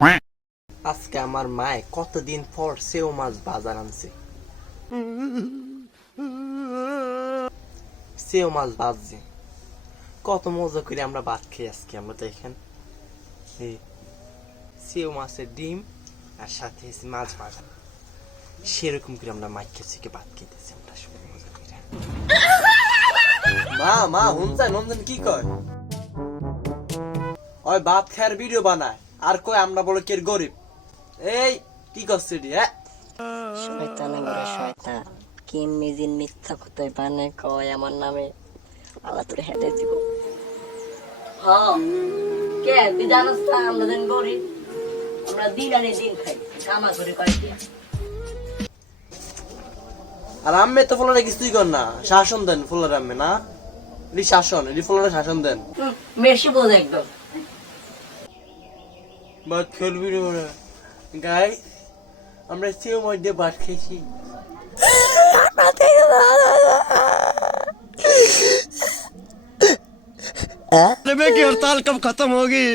আজকে আমার মায়ে কতদিন পর সেও মাছ বাজার আনছে। সেও মাছ ভাজছে, কত মজা করে আমরা ভাত খেয়ে আজকে। আমরা দেখেন সেও মাছের ডিম আর সাথে মাছ ভাজা, সেরকম করে আমরা মাইক খেয়েছি ভাত খেতেছি আমরা সবাই মজা করে। মা মা হুনছেন হুনছেন কি কয়? ওই ভাত খাওয়ার ভিডিও বানায় আর কয় আমরা বলে কে গরিব। এই কি করছে রে? শয়তানে বলে শয়তান, কি মিজিন মিথ্যা কথাই বানে কয় আমার নামে। আল্লাহ তোরে হেঁটে দিব। কে তুই জানোস না আমরা দিন গরিব, আমরা দিন আনে দিন খাই, কামা করে কয়েকদিন। আর আম্মে তো ফলরে কিছুই কর না, শাসন দেন ফলরে আম্মে না, এটি শাসন, এটি ফলরে শাসন দেন। বেশি বোঝ একদম। ভাত খেলবি না গাই, আমরা সেও মধ্যে ভাত খেয়েছি। की हड़ताल कब खत्म होगी?